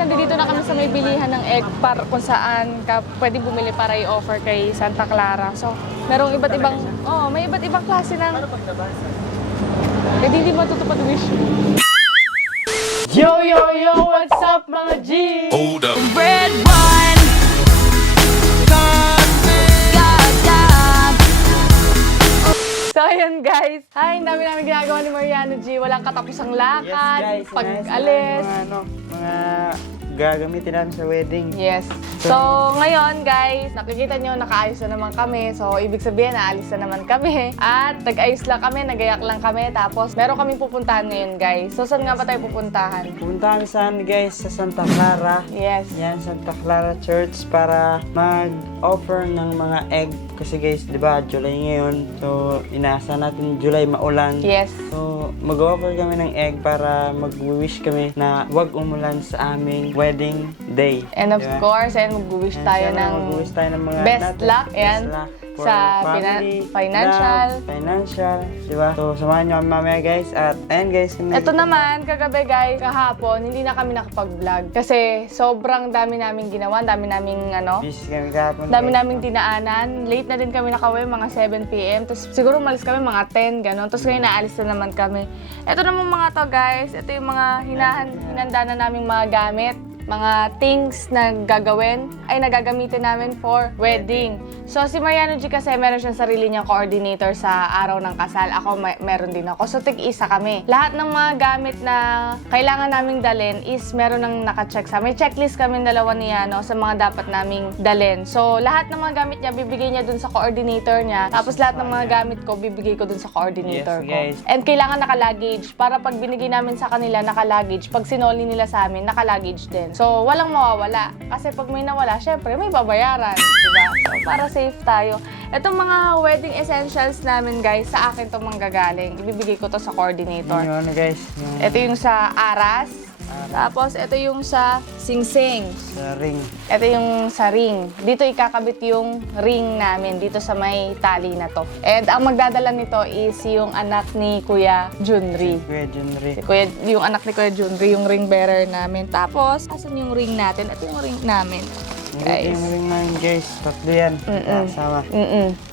nandito na kami sa may bilihan ng egg para kung saan ka pwede bumili para i-offer kay Santa Clara. So, merong iba't ibang, may iba't ibang klase ng... Hindi matutupad wish. Yo, yo, yo! What's up, mga G? Hold up. Red wine! So, ayan guys. Hi, ang dami namin ginagawa ni Mariano G. Walang katapusang lakad, pag-alis. Mga gagamitin namin sa wedding. Yes. So, ngayon guys, nakikita nyo, nakaayos na naman kami. So, ibig sabihin, naalis na naman kami. At nag-ayos lang kami, nagayak lang kami. Tapos, meron kami pupuntahan ngayon guys. So, saan nga ba tayo pupuntahan? Pupunta kami saan guys? Sa Santa Clara. Yes. Yan, Santa Clara Church para mag-offer ng mga egg. Kasi guys, di ba, July ngayon. So, inaasa natin July maulan. Yes. So, mag-offer kami ng egg para mag-wish kami na wag umulan sa aming wedding day. And of Diba? course, ayan, mag-wish tayo ng mag-wish tayo ng mga best natin. luck. Best Ayan. luck for Sa family, financial. love, financial, di ba? So, samahan nyo kami mamaya guys. At ayan guys. Ito naman, kagabi guys, kahapon, hindi na kami nakapag-vlog. Kasi sobrang dami namin ginawa, dami naming Busy kami kahapon. dami guys. naming dinaanan. Late na din kami nakauwi, mga 7 p.m. Tapos siguro umalis kami mga 10, gano'n. Tapos ngayon naalis na naman kami. Ito naman mga to guys, ito yung mga hinanda na naming mga gamit. Mga things na gagawin ay nagagamitin namin for wedding. So, si Mariano G kasi meron siyang sarili niyang coordinator sa araw ng kasal. Ako, meron din ako. So, tig-isa kami. Lahat ng mga gamit na kailangan naming dalhin is meron nang nakacheck sa. May checklist kami dalawa niya sa mga dapat naming dalhin. So, lahat ng mga gamit niya, bibigay niya dun sa coordinator niya. Tapos, lahat ng mga gamit ko, bibigay ko dun sa coordinator Yes, ko. guys. And kailangan naka-luggage. Para pag binigay namin sa kanila, naka-luggage. Pag sinoli nila sa amin, naka-luggage din. So, walang mawawala. Kasi pag may nawala, syempre, may babayaran. Diba? So, para safe tayo. Itong mga wedding essentials namin, guys, sa akin itong manggagaling. Ibibigay ko to sa coordinator. Yung guys, Ito yung sa aras. Tapos, ito yung sa singsing. sa ring. Ito yung sa ring. Dito ikakabit yung ring namin, dito sa may tali na to. And ang magdadala nito is yung anak ni Kuya Junri. Kuya Junri. Yung anak ni Kuya Junri, yung ring bearer namin. Tapos, asan yung ring natin? Ito yung ring namin. Nandito yung ring namin guys. Tatlo yan. Sama.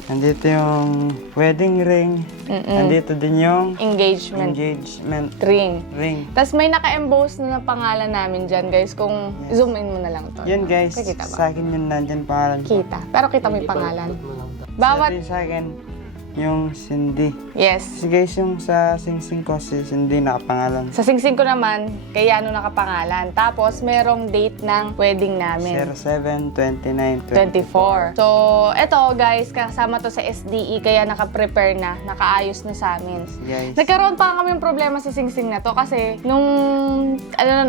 Nandito yung wedding ring. Nandito din yung Engagement engagement ring. ring. Tapos may naka-emboss na pangalan namin dyan, guys. Kung zoom in mo na lang to. Yan guys, Kita ba? sa akin yun nandyan pangalan ko. Kita. Pero kita mo yung pangalan. Ito Bawat, yung sa akin, yung Cindy. yes. Kasi guys, yung sa sing-sing ko, si Cindy nakapangalan. Sa singsing ko naman, kay Yano nakapangalan. Tapos, merong date ng wedding namin. 07, 29, 24. So, eto guys, kasama to sa SDE, kaya naka-prepare na, nakaayos na sa amin. Guys, Nagkaroon pa kami problema sa singsing na to kasi nung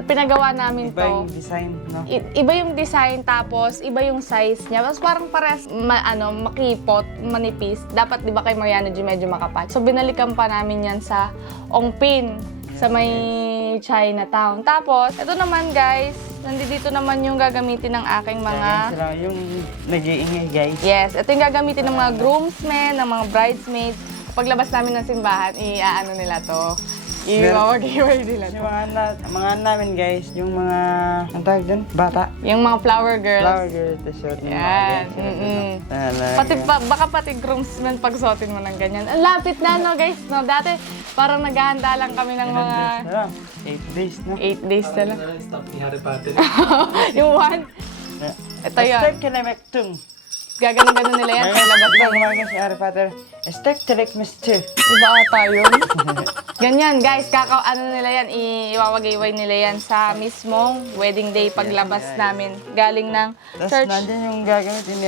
pinagawa namin iba to, yung design, no? iba yung design tapos iba yung size niya. Tapos parang parehas makipot, manipis. Dapat 'di ba kay Mariano G medyo makapal. So binalikan pa namin 'yan sa Ongpin sa may Chinatown. Tapos ito naman guys, nandito naman yung gagamitin ng aking mga Sila yung nag-iingay guys. yes, ito yung gagamitin ng mga groomsmen, ng mga bridesmaids. Paglabas namin ng simbahan, iaano nila to. Iwawag-iway nila Yung to. mga namin guys, yung mga, ang tawag dun? Bata. Yung mga flower girls. Flower girl t-shirt. yung mga Yan. guys. Talaga. Pati baka pati groomsmen pagsuotin mo ng ganyan. Ang lapit na no guys, no. Dati parang naghahanda lang kami ng mga 8 days, no? 8 days na lang. Stop ni Harry Potter. Yung one, ito yun. Step kinamektung. Gaganon-ganon nila yan sa labas Diba ng gumagay si Harry Potter? Step tirik mister. iba ata yun. Ganyan guys, ano nila yan, iwawag-iway nila yan sa mismong wedding day paglabas namin. Galing ng Tapos church. nandyan yung gagamitin ni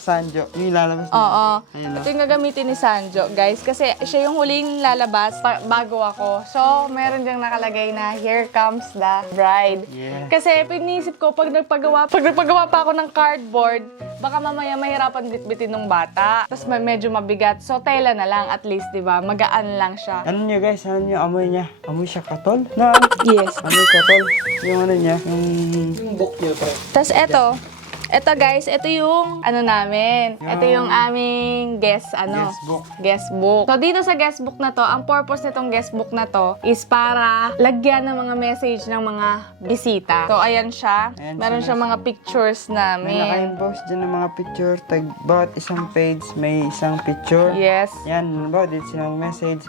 Sanjo. Yung ilalabas na. Oo. Ayun, no? Ito yung gagamitin ni Sanjo, guys. Kasi siya yung huling lalabas bago ako. So, meron diyang nakalagay na, here comes the bride. Yeah. Kasi pinisip ko, pag nagpagawa pa ako ng cardboard, baka mamaya mahirapan bitbitin ng bata. Tapos medyo mabigat. So, tela na lang at least, di ba? Magaan lang siya. Ano nyo guys? Ano nyo amoy niya? Amoy siya katol? No? Yes. Amoy katol. Yung ano niya? Yung... Yung book niyo, pre. Tapos eto, Ito guys, ito yung ano namin. Ito yung aming guest book. So dito sa guest book na to, ang purpose nitong guest book na to is para lagyan ng mga message ng mga bisita. So ayan siya. Ayan, Meron siya mga pictures May namin. naka-emboss dyan ng mga picture. Bawat isang page may isang picture. Yes. Yan, ba, dito silang message.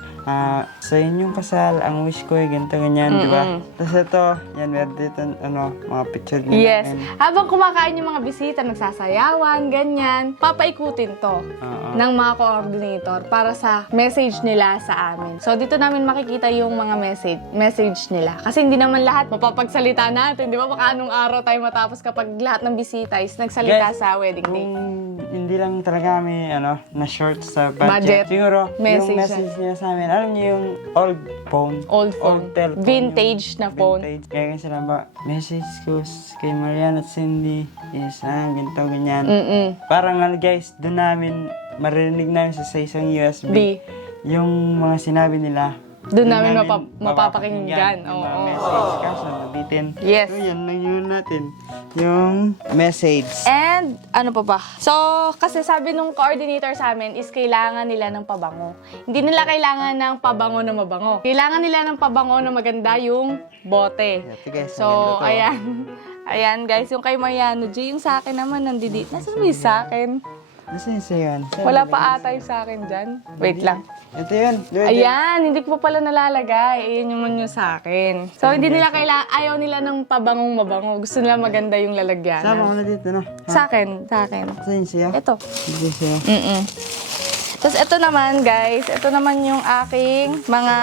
Sa inyong kasal, ang wish ko ay ganito, ganyan, di ba? Tapos ito, yan, meron dito, mga picture nila. Yes. And, Habang kumakain yung mga bisita, nagsasayawan, ganyan, papaikutin to ng mga coordinator para sa message nila sa amin. So, dito namin makikita yung mga message nila. Kasi hindi naman lahat mapapagsalita natin, di ba? Baka anong araw tayo matapos kapag lahat ng bisita is nagsalita Guys, sa wedding day. hindi lang talaga kami, na short sa Budget. budget. Siguro, Message yung message niya sa amin, alam niyo yung old phone. Old phone. telephone, Vintage yung na phone. Vintage. Kaya kasi lang ba, message ko kay Marian at Cindy is, ganito, ganyan. Parang guys, doon namin, marinig namin sa isang USB, yung mga sinabi nila. Doon namin mapapakinggan. Yung mga Oo. message, kaso nabitin. Yes. So, yan lang yun natin. Yung message. And, ano pa ba? So, kasi sabi nung coordinator sa amin is kailangan nila ng pabango. Hindi nila kailangan ng pabango na mabango. Kailangan nila ng pabango na maganda yung bote. Ito guys, So, maganda to. ayan. Ayan guys, yung kay Mariano G, yung sa akin naman nandito. Nasaan mo yung sa akin? Nasaan siya yun? Wala pa ata yung sa akin dyan. Wait lang. Ito yun. Ayan, hindi ko pa pala nalalagay. Ayan yung sa akin. So, hindi nila ayaw nila ng pabangong mabango. Gusto nila maganda yung lalagyan. Sama ko na dito, no? Sa akin. Nasaan siya? Ito. Dito siya. Tapos ito naman, guys. Ito naman yung aking mga...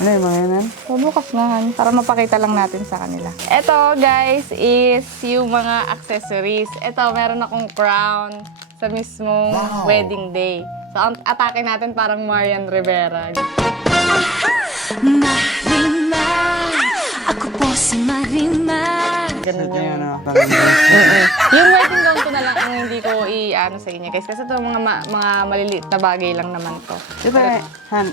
Ano yung mga yan? Bubukas nga, para mapakita lang natin sa kanila. Ito, guys, is yung mga accessories. Ito, meron akong crown sa mismong wedding day. So, ang atake natin parang Marian Rivera. Marimar, ako po si Marimar. Ganun yung Yung wedding gown ko na lang ang hindi ko i-ano sa inyo, guys. Kasi ito mga maliliit na bagay lang naman to. Ito,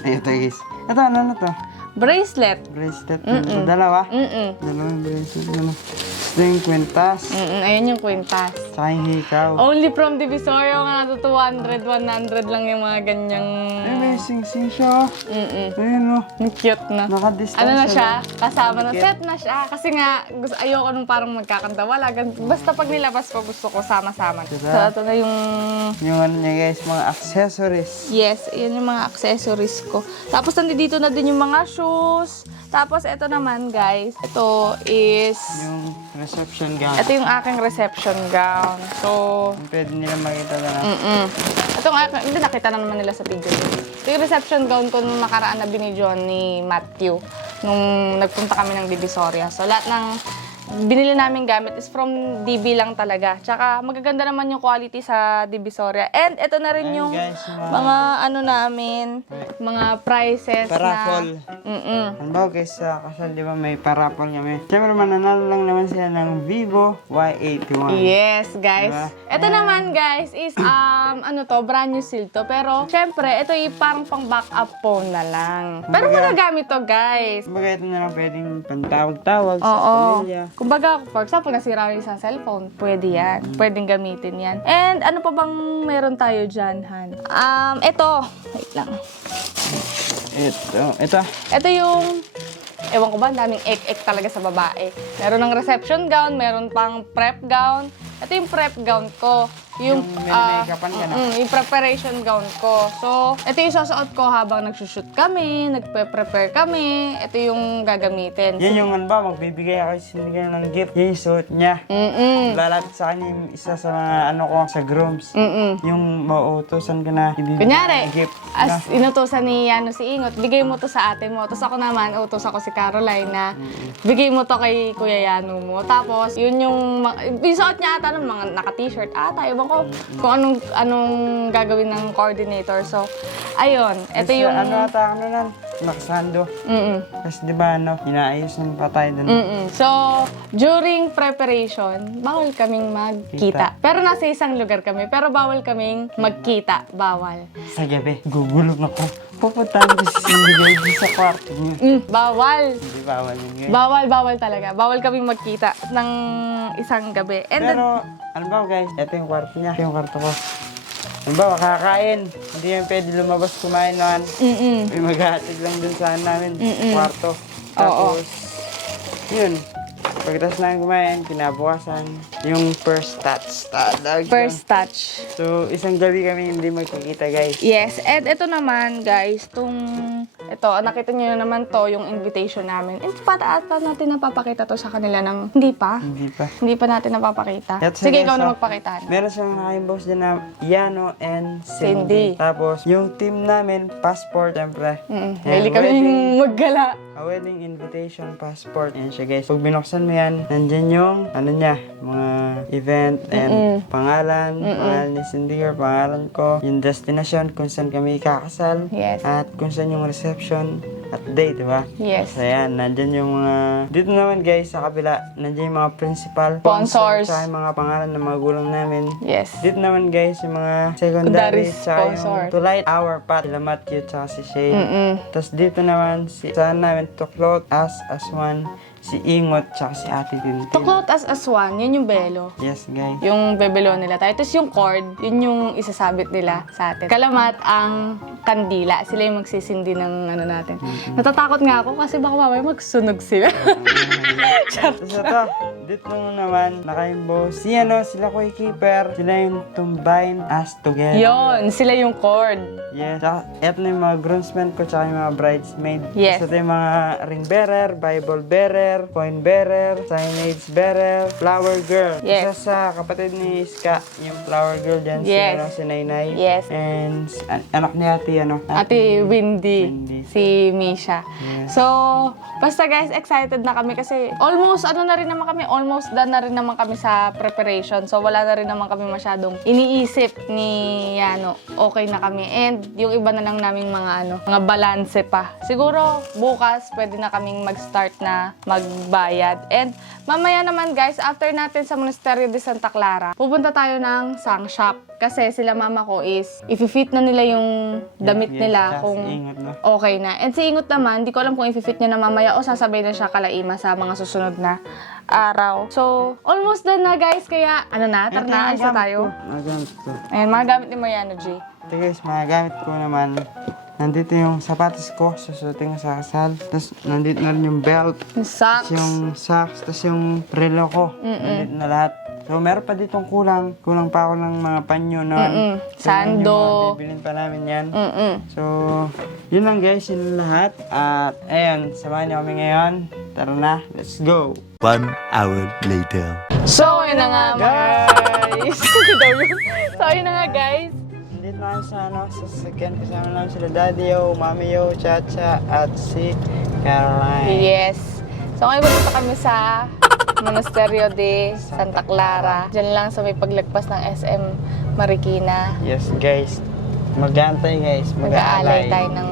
ito guys. Ito, ano to? Bracelet. Bracelet. Dalawa? Dalawang bracelet. Ito yung kwintas. Ayan yung kwintas. Tsaka yung hikaw. Only from Divisoria, mga 200, 100 lang yung mga ganyang... Ay, may sing-sing siya. Ayun, no. Ang cute na. Naka-distance Ano na siya? lang. Kasama na. Set na siya. Kasi nga, ayoko nung parang magkakanta. Wala. Basta pag nilabas ko, gusto ko sama-sama. Diba? So, ito na yung... Yung ano niya guys, mga accessories. Yes, yun yung mga accessories ko. Tapos, nandito na din yung mga shoes. Tapos, ito naman, guys. Ito is... Yung reception gown. Ito yung aking reception gown. So, Pwede nila makita na. itong aking... Hindi, nakita na naman nila sa video. Ito yung reception gown ko nung nakaraan na binidyoan ni Matthew nung nagpunta kami ng Divisoria. So, lahat ng binili namin gamit is from DB lang talaga. Tsaka magaganda naman yung quality sa Divisoria. And ito na rin Ayun, yung guys, mga ano namin, mga prices Parapol. na... Ano ba guys, sa kasal di ba may parapol kami. Siyempre mananalo lang naman sila ng Vivo Y81. Yes, guys. Diba? Ito naman, guys, is, ano to, brand new seal to. Pero, syempre, ito yung parang pang backup phone na lang. Pero Kumbaga- magagamit to, guys. Kumbaga ito na lang pwedeng pantawag-tawag sa Oo. pamilya. Kumbaga, for example, nasira yung isang cellphone, pwede yan. Pwedeng gamitin yan. And ano pa bang meron tayo dyan, Han? Ito. Wait lang. Ito. Ito yung, ewan ko ba, ang daming ek-ek talaga sa babae. Meron ng reception gown, meron pang prep gown. Ito yung prep gown ko. Yung mini-makeupan ka na. Yung preparation gown ko. So, ito yung susuot ko habang nagsushoot kami, nagpe-prepare kami. Ito yung gagamitin. Yan yung ano ba, magbibigay ako sinigyan ng gift. Yan yung suot niya. Lalapit sa kanya yung isa sa mga ano ko sa grooms. Yung mauutosan ka na ibibigay Kunyari, ng gift. as inutosan ni si Ingot, bigay mo to sa ate mo. Tapos ako naman, utos ako si Caroline na bigay mo to kay Kuya Yano mo. Tapos, yun yung suot niya ata ng mga naka-t-shirt ata. Iba ko kung anong gagawin ng coordinator. So, ayun. Ito yung... Ano ata ano nan? nakasando. Mm-mm. Kasi di ba, inaayos ng patay doon. Mm-mm. So, during preparation, bawal kaming magkita. Pero nasa isang lugar kami, pero bawal kaming magkita. Bawal. Sa gabi, gugulong ako. Pupuntahan ko si Cindy guys sa kwarto niya. Bawal. Hindi bawal yun guys. Bawal talaga. Bawal kaming magkita ng isang gabi. And then, Pero, ano ba guys, ito yung kwarto niya. Ito yung kwarto ko. Ano ba, kakain. Hindi yan pwede lumabas kumain naman. May maghahatid lang dun saan namin. Kwarto. Tapos, yun. Pagkatapos namin kumain, kinabukasan, yung first touch. first touch. So, isang gabi kami hindi magkikita guys. Yes, and ito naman guys, ito, nakita niyo na naman to, yung invitation namin. Hindi pa natin napapakita to sa kanila ng, hindi pa. Hindi pa natin napapakita. Ito, Sige, guys, ikaw na oh. magpakita. Meron siyang naka-inbox dyan na Yano and Cindy. Cindy. Tapos, yung team namin, passport, syempre. Mahilig kami maggala. A wedding invitation passport. Ayan siya guys. Pag binuksan mo yan, nandyan yung, ano niya, mga event and pangalan ni Cindy or pangalan ko, yung destination kung saan kami kakasal, Yes. at kung saan yung reception at date, diba? Yes. So ayan, nandyan yung mga, dito naman guys, sa kabila, nandyan yung mga principal Sponsors. tsaka yung mga pangalan ng mga gulang namin. Yes. Dito naman guys, yung mga Secondary secondary, tsaka sponsor. yung to light our path, sila Matthew tsaka si Shane. Tapos dito naman, saan namin to clothe us as one, si Ingot tsaka si Ate Tintin. Tuklot as aswan, yun yung belo. Yes guys. Yung bebelo nila tayo. Tapos yung cord, yun yung isasabit nila sa atin. Kalamat ang kandila. Sila yung magsisindi ng ano natin. Natatakot nga ako kasi baka mamaya magsunog sila. Tapos ito, dito naman, nakaimbo, sila Kuya Keeper, sila yung combine us together. Yun, sila yung cord. Yes. Tsaka, eto na yung mga groomsmen ko, tsaka yung mga bridesmaid. Yes. Tapos ito yung mga ring bearer, Bible bearer, coin bearer, signage bearer, flower girl. Yes. Isa sa kapatid ni Iska, yung flower girl dyan, Yes. si Nainay. Yes. And anak ni Ate Windy, Windy. si Misha. Yes. So, basta guys, excited na kami kasi almost almost done na rin naman kami sa preparation. So, wala na rin naman kami masyadong iniisip ni Yano. Okay na kami. And yung iba na lang naming mga balanse pa. Siguro, bukas, pwede na kaming mag-start na magbayad. And mamaya naman guys, after natin sa Monasterio de Santa Clara, pupunta tayo ng sang shop. Kasi sila mama ko is, i-fit na nila yung damit nila tsaka kung si Ingot, no? okay na. And si Ingot naman, di ko alam kung i-fit niya na mamaya o sasabay na siya kalaima sa mga susunod na araw. So, almost done na guys. Kaya, tara na, alis na tayo. Magamit ko. Ayan, mga gamit ni Mariano G. Ito guys, mga gamit ko naman. Nandito yung sapatos ko, susutin ko sa kasal. Tapos nandito na rin yung belt, Yung socks. tapos yung socks, tapos yung relo ko. Nandito na lahat. So meron pa ditong kulang. Kulang pa ako ng mga panyo naman. So, yun Sando. yung mga bibilin pa namin yan. So, yun lang guys, yun lang lahat. At ayun, samahan niyo kami ngayon. Tara na, let's go! 1 hour later. So, yun na nga guys. So, yun na nga guys. Nandito na kami sa sasakyan. Kasama namin sila Daddy Yo, Mami Yo, Chacha, at si Caroline. Yes. So, ngayon pupunta kami sa Monasterio de Santa Clara. Diyan lang sa may paglagpas ng SM Marikina. Yes guys, mag-aantay guys, Mag-aalay mag-aalay. tayo ng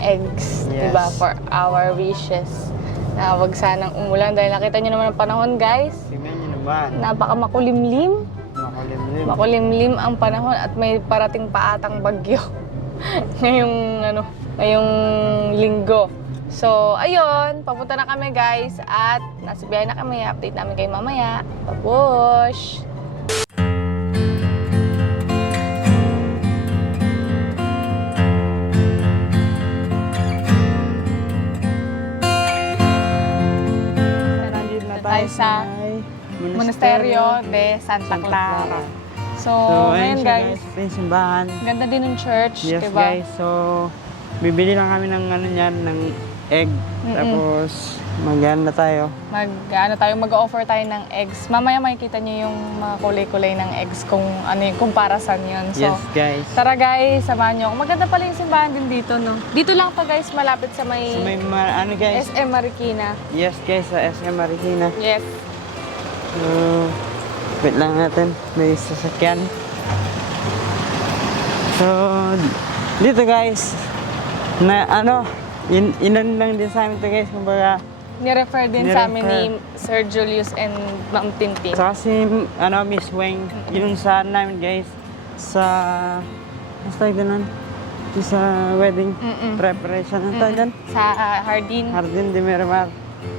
eggs, Yes. diba? For our wishes. Na wag sanang umulan dahil nakita nyo naman ang panahon guys. Tingnan nyo naman, Napaka makulimlim. makulimlim. Makulimlim ang panahon at may parating pa atang bagyo. ngayong linggo. So, ayun, papunta na kami guys at nasa biyahe na kami. Update namin kayo mamaya. Babush! Nandito na tayo sa may Monasterio de Santa Clara. So, ngayon ayun siya, guys, ito yung simbahan. ganda din ng church, Yes diba? guys, so bibili lang kami ng ng egg. Tapos mag-ano na tayo. Mag-offer tayo ng eggs. Mamaya makikita niyo yung mga kulay-kulay ng eggs kung kung para saan yun. So, Yes guys. tara guys, samahan niyo ako. Maganda pala yung simbahan din dito, no? Dito lang to guys, malapit sa may, So may guys. SM Marikina. Yes guys, sa SM Marikina. Yes. So, wait lang natin. May sasakyan. So, dito guys, na inan lang din sa amin to guys, kumbaga. Ni-refer din sa amin ni Sir Julius and Ma'am Tintin. Saka si, Miss Weng, yun sa namin guys, sa, mas tawag din nun? Yung sa wedding preparation, ang tawag din? Sa Hardin. Hardin de Miramar.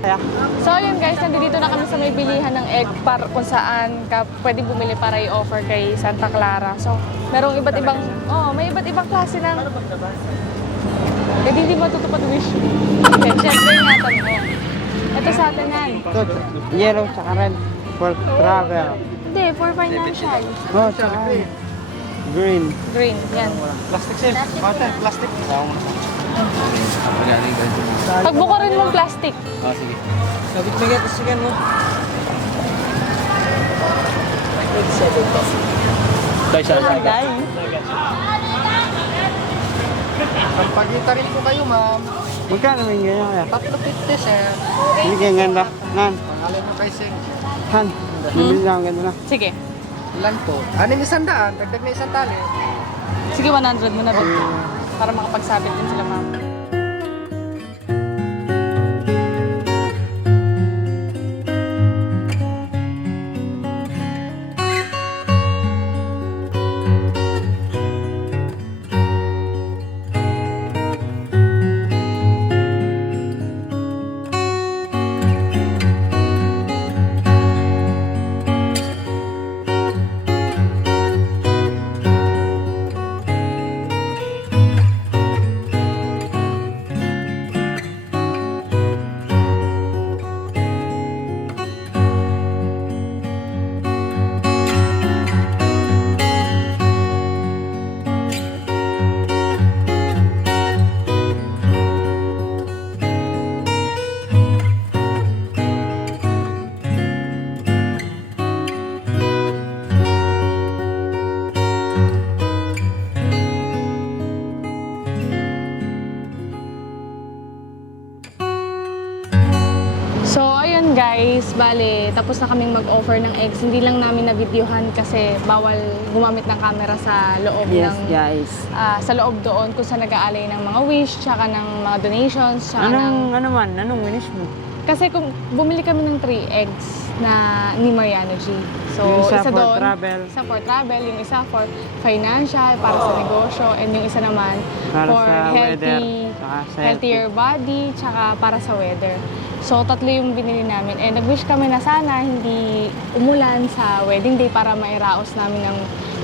Kaya, So yun guys, nandito na kami sa may bilihan ng egg para kung saan ka pwede bumili para i-offer kay Santa Clara. So, merong iba't ibang, may iba't ibang klase ng, hindi matutupad wish. Okay, syempre ingatan mo. Ito sa atin yan. ito, yellow tsaka red for travel. Hindi, for financial. Oh, tsaka green. Green, yan. Plastic safe. Water, plastic. Pagbukurin mong plastic. Sige. Sabit-bigay ito sige mo. Pagpagita rin po kayo, ma'am. Magkano may ganyan kaya? 350, sir. Hindi kaya ganda. Nan, Pangalan mo kay Sing. Han, bibili lang ganda na. Sige. Ilan po? 100, dagdag na isang tali. Sige, 100 mo na ba? Para makapagsabit din sila, ma'am. So, ayun guys, bale, tapos na kaming mag-offer ng eggs. Hindi lang namin na-videohan kasi bawal gumamit ng camera sa loob ng guys. sa loob doon kung saan nag-aalay ng mga wish, tsaka ng mga donations, tsaka ng... Anong wish mo? Kasi kung bumili kami ng 3 eggs na ni Mariano G. So, Yung isa for doon, travel. isa for travel, yung isa for financial, para sa negosyo, and yung isa naman Para for sa weather, healthy, tsaka sa healthier body, tsaka para sa weather. So, 3 yung binili namin. And nag-wish kami na sana hindi umulan sa wedding day para mairaos namin ng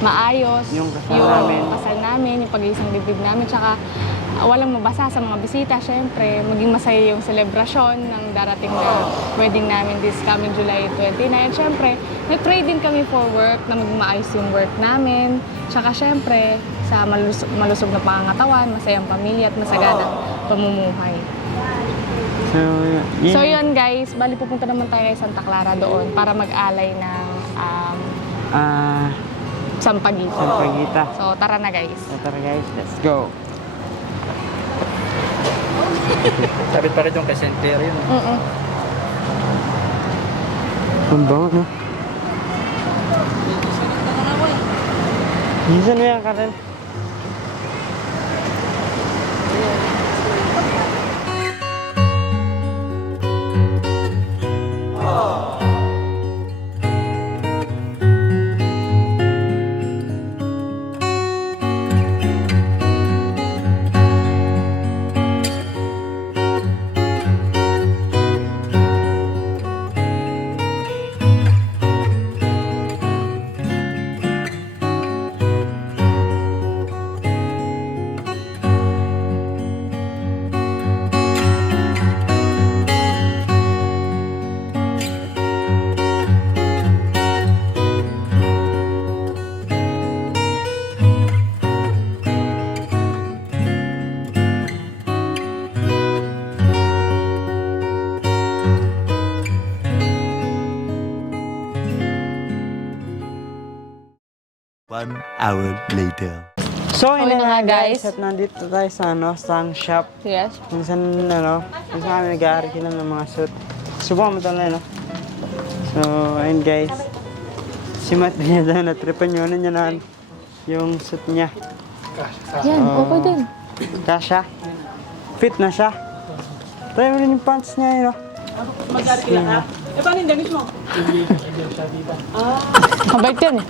maayos Yung kasal namin. yung pag-iisang dibdib namin, tsaka walang mabasa sa mga bisita, syempre, maging masaya yung selebrasyon ng darating na wedding namin this coming July 29. And syempre, nag-pray din kami for work, na maging maayos yung work namin. Tsaka syempre, sa malusog na pangangatawan, masayang pamilya at masaganang pamumuhay. So yun guys, bali pupunta naman tayo kay Santa Clara doon para mag-alay ng sampagita. Sampagita. So tara na guys. So, tara guys, let's go. Sabit pa rin yung kay St. Clair yun. Ang bango, no? Minsan mo yan, Karen. One hour later. So, Okay na nga, guys. At nandito tayo sa, sang shop. Yes. Kung saan, kung saan kami nag-aaral ng mga suit. Subukan mo talaga, no? So, ayun guys. Si Matt niya dahil natripan nyo, niya na yung suit niya. Yan, okay din. Kasha. Fit na siya. Try mo rin yung pants niya yun, no? Mabait yan eh.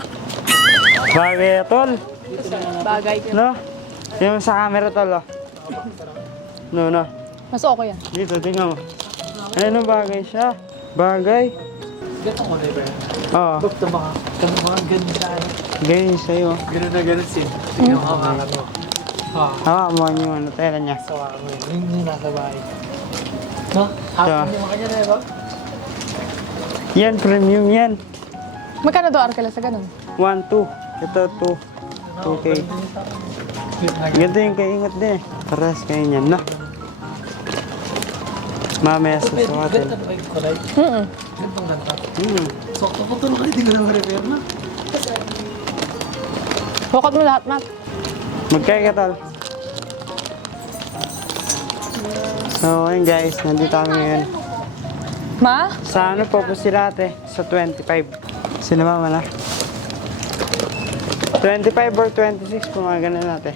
Bagay, tol. Bagay yan. No? Yung sa camera, tol, oh. No. Mas okay yan. Dito, tingnan mo. Ayun, bagay siya. Bagay. Ganito mo na ba? Oo. Ito mga ganun sa ano. Ganyan sa'yo. Ganun na ganun sin. Tingnan mo ang ano. Hawa mo yung ano, tela niya. Sawa mo yun. Yung nasa bahay. No? Hapon yung kanya na ba? Yan, premium yan. Magkano daw arkela sa ganun? 1, 2. Ito, 2. 2K. Ganito yung kaingat din eh. Paras kayo niyan, no? Mamaya susukatin. Ganito ba yung kulay? Ganitong ganito. So, kaputulong ka hindi ko na ma-repair na. Bukod mo lahat, Matt. Magkaya ka, tol. So, ayun guys, nandito kami ngayon. Ma? Sa ano po sila ate? Sa 25. Sila mama na? 25 or 26 kung mga ganun natin.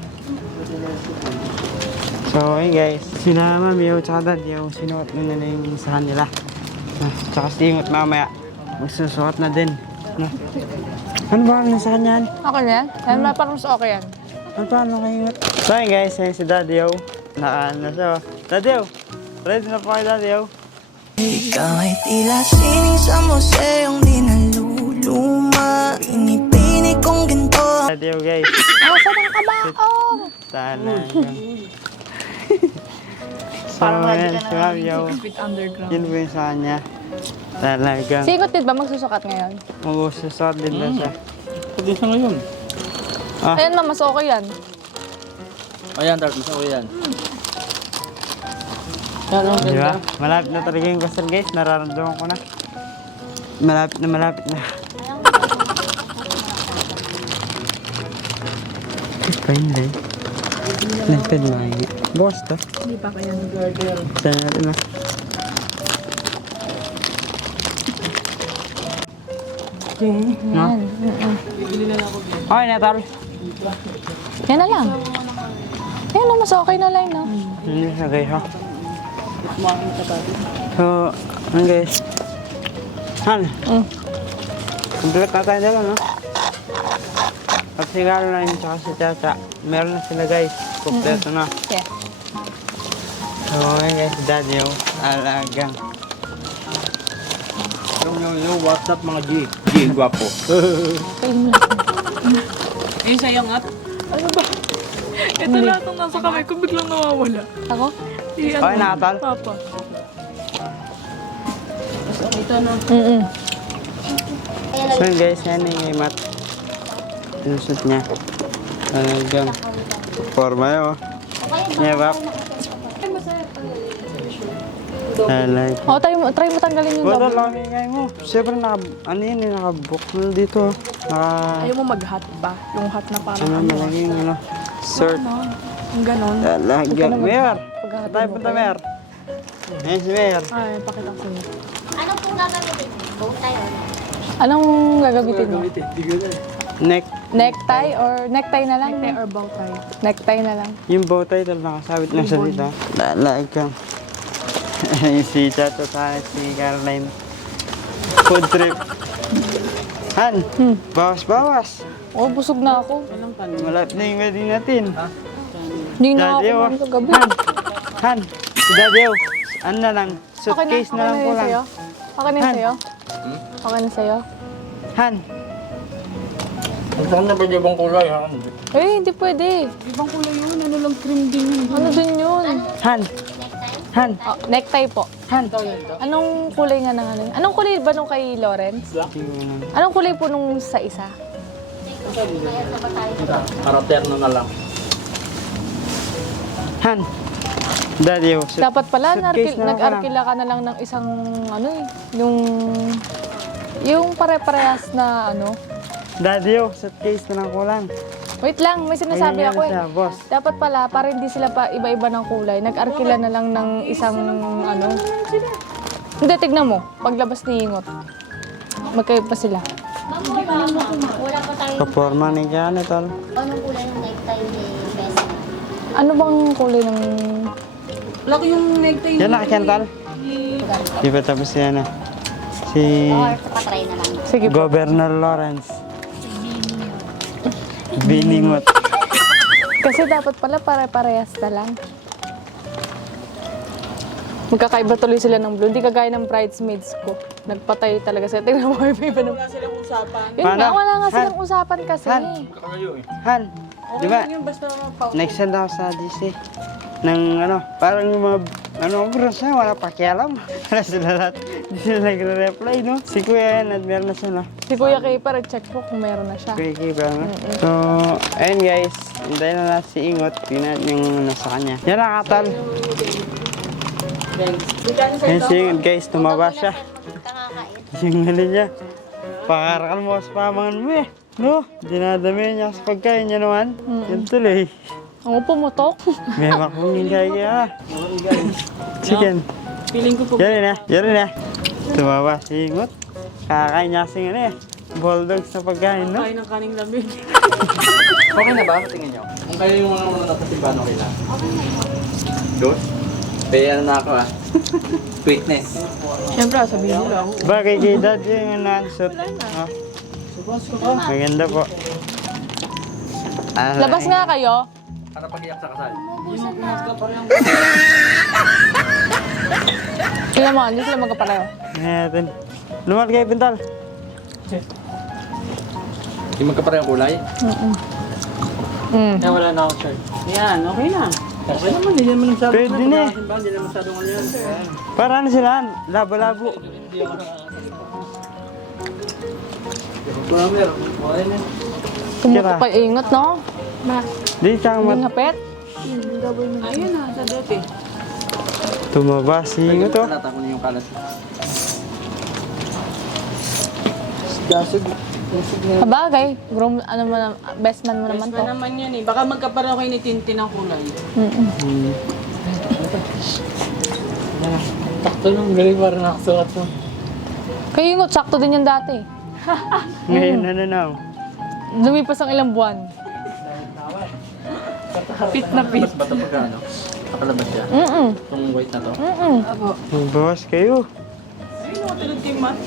So, ayun guys. Sina mami o tsaka dad yung sinuot na nila yung sa kanila. Tsaka singot mamaya. Magsusuot na din. No? Ano ba ano sa kanya? Ako na yan? Ayun, parang mas okay yan. Ano paano kaingot? So ayun guys, ayun si Daddy O. Nakaan na siya. Daddy O! Ready na po kayo Daddy O? Ikaw ay tila sining sa museong di naluluma. Pinipini kong ginto. Daddy O guys. Ako sa mga kabaong! Sana yun. So ayun si Mami O. Underground. Yun po yung sa kanya. Talagang Sigot din ba magsusukat ngayon? mag-ususot din na siya. Pwede sa ngayon. Ah. Ayan, ma, mas okay yan. Ayan, Dart. Mas okay yan. Di ba? Malapit na talaga yung kasal guys. Nararamdaman ko na. Malapit na. Pa hindi. Nagpad mo ay. Bukas to. Hindi pa kaya nag-order. Saan natin na. No? Okay na tol. Yan na lang. Yan na, mas okay na lang, no? Hindi siya guys ha. So, ano guys? Han? Complete na tayo dala no? At sigaro na yun tsaka si Chacha. Meron na sila guys. Kompleto na. Yeah. So, ayun guys, daddy yung alagang. Yung WhatsApp mga G. G, gwapo. Kain mo lang. Eh, sayang at. Ano ba? Ito lahat ng nasa kamay ko biglang nawawala. Ako? Okay na tol? Papa. Ito na. So yun guys, yan yung imat. Tinusot niya. Talagang forma yun. Yeah, bak. Talagang. O, try mo tanggalin yung Wala double. lang ingay mo. Siyempre ano yun, nakabook na dito. Ayaw mo mag-hat ba? Yung hat na parang Ano malaging ano. Sort. yung ganon. Talagang. Mayor! Paghahatin Tayo mo punta, kayo. Mayor. Ayun si Mayor. Ay, pakita ko yun. Anong po gagamitin? Bow tie or Anong gagamitin mo? Neck. Necktie or necktie na lang? Necktie or bow tie? Necktie na lang. Yung bow tie talaga nakasabit na sa dito. Talagang. Si Chato sa si Caroline. Food trip. Han! Bawas-bawas. Oh, busog na ako. Malapit na yung wedding natin. Hindi na ako Daddy, oh. kumain sa gabi. Han! Si Daddy, oh. Ano na lang? Suitcase na lang yun kulang. sa'yo? Okay na yun Han. sa'yo? Okay na sa'yo? Han! Saan na ba yung ibang kulay, ha? Eh, hindi pwede. Ibang kulay yun. Ano lang cream din yun. Ano din yun? Han! Han! Oh, necktie po. Han! Anong kulay nga ng ano? Anong kulay ba nung kay Lawrence? Anong kulay po nung sa isa? Para terno na lang. Han! Daddy, oh. Dapat pala, suitcase na lang nag-arkila ka na lang ng isang, ano eh, yung pare-parehas na ano. Daddy, oh. Suitcase na lang kulang. Wait lang, may sinasabi Ayan ako eh. siya, boss. Dapat pala, para hindi sila pa iba-iba ng kulay, nag-arkila na lang ng isang, ano. Hindi, tignan mo, paglabas ni Ingot. Magkaiba pa sila. wala pa tayo. Kaporma ni Gane, tol. Anong kulay ng necktie ni Besa? Ano bang kulay ng Laki yung necktie. Yan na, Chantal. Di ba tapos yan na? Si Patry na lang. Sige po. Governor Lawrence. Biningot. Kasi dapat pala pare-parehas na lang. Magkakaiba tuloy sila ng blue. Hindi kagaya ng bridesmaids ko. Nagpatay talaga sila. Tingnan mo, iba ng... Wala silang usapan. Yun nga, Paano? wala nga Han? silang usapan kasi. Han? Han, di ba? Yung basta pa. Nag-send ako sa DC ng ano, parang yung mga, bro siya, wala pakialam. Wala sila lahat. Hindi sila nagre-reply, no? Si Kuya yan, at meron na siya, no? Si Kuya Keeper, check ko kung meron na siya. Kuya Kiba, no? So, ayun guys, hintayin na natin si Ingot. Tingnan yung nasa kanya. Yan na, Katal. Yan si Ingot, guys, tumaba siya. Kakakain. Yung ano niya, pakarakan mo sa pamangan mo eh. No? Dinadami niya sa pagkain niya naman. Yan tuloy. Ang pumutok. May makungin kaya. Chicken. Feeling ko po. Yan na. Tumaba si Ingot. Kakain niya sing ano eh. Bulldogs na pagkain, no? Kain ng kaning lamig. Okay na ba? Tingin nyo. Kung kayo yung mga natasimbahan, okay lang. Good? Kaya ano na ako ah. Sweetness. Siyempre, sabihin nila ako. Bagay kay dad yung nansot. Oh, maganda po. Labas nga kayo. Para pag-iyak sa kasal. Tingnan mo, hindi sila magkapareho. Ngayon. Lumal kayo, Pintal. Yung magkaparehong kulay. Mm. Kaya wala na akong shirt. Yan, okay na. Okay naman, hindi naman masyadong Pwede na eh. Hindi naman masyadong ano yan. Para ano sila? Labo-labo. Wala meron. Okay na. Tumutok pa ingot, no? Di siyang Yung hapet. Ayun na, sa dati. tumaba si Ingot, oh. Nata ko na yung kalat. Sabagay. Groom, ano mo na, best man mo naman Best to. pa naman yan eh. Baka magkapareho kayo ni Tintin ang kulay. Takto nung galing parang nakasukat mo. Kaya ingot, sakto din yan dati. Ngayon, ano na. Lumipas ang ilang buwan. Fit na fit. Mas bata pagka ano? Nakalabas siya. Itong white na to. Bawas kayo. Ayun, nakatulog kay Matt.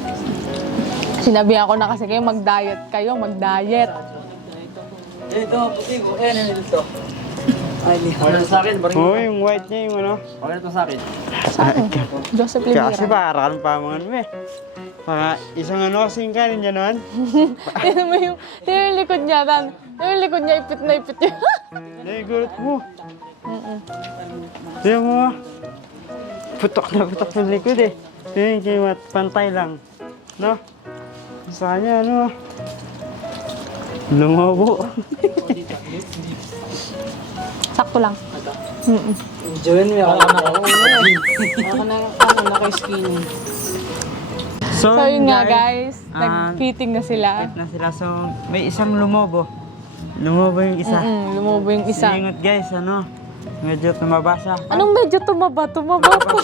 Sinabihan ko na kasi kayo, mag-diet kayo, mag-diet. Ito, puti ko. Eh, ano nito? Okay na to sa akin. Oo, yung white niya, yung ano. Okay na to sa akin. Joseph Kasi Libira. para kan pamangan mo eh. Para isang ano kasing kanin dyan naman. Tignan mo yung likod niya, Dan. Yung likod niya, ipit na ipit niya. Naigulat mo. Tignan mo. Putok na putok sa likod eh. Tignan kayo at pantay lang. No? Sa kanya, ano? Lumabo. Sakto lang. Join mo ako na ako. Ako naka-skinny. So yun nga guys, ah, nag-fitting na sila. na sila. So, may isang lumobo. Lumobo yung isa. Lumubo yung isa. Ingat guys, ano? Medyo tumaba siya. Anong medyo tumaba? Tumaba po.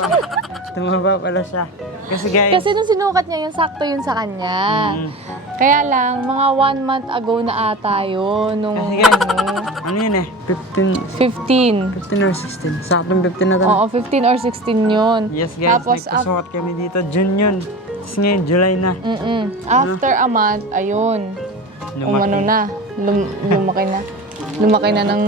Tumaba pala siya. Kasi guys, Kasi nung sinukat niya yun, sakto yun sa kanya. Kaya lang, mga 1 month ago na ata yun. Nung kasi guys, ano yun eh? 15 15. or 16. Saktong 15 na tayo. Oo, 15 or 16 yun. Yes guys, Tapos, nagpasuot kami dito. June yun. Tapos ngayon, July na. After a month, ayun. Lumaki. Umano na. Lumaki na. Lumaki na ng...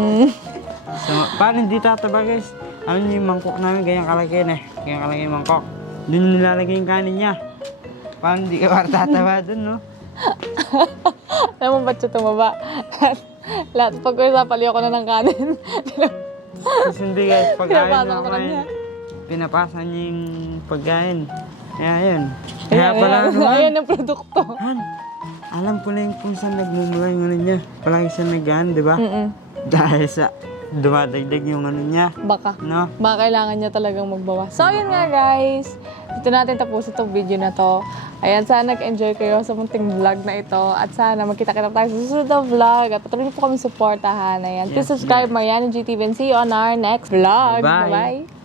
So, paano hindi tataba guys? Ano yung mangkok namin, ganyang kalaki na eh. Ganyang kalaki yung mangkok. Doon nilalagay yung kanin niya. Paano hindi ka para tataba dun, no? Alam mo ba't siya tumaba? Lahat, pag-usapan ko na ng kanin. Tapos hindi guys, pagkain Pinapasa na ko kain, niya. pinapasa niya yung pagkain. Kaya yun. Kaya pala ano, Ayan ang produkto. Han, alam ko na yung kung saan nagmumula yung ano niya. Palagi siya nag-ano, di ba? Dahil sa dumadagdag yung ano niya. Baka. No? Baka kailangan niya talagang magbawas. So, yun nga guys. Dito natin tapos itong video na to. Ayan, sana nag-enjoy kayo sa munting vlog na ito. At sana magkita-kita tayo sa susunod na vlog. At patuloy niyo po kami supportahan. Ayan, please subscribe Mariano GTV and see you on our next vlog. Bye. Bye-bye.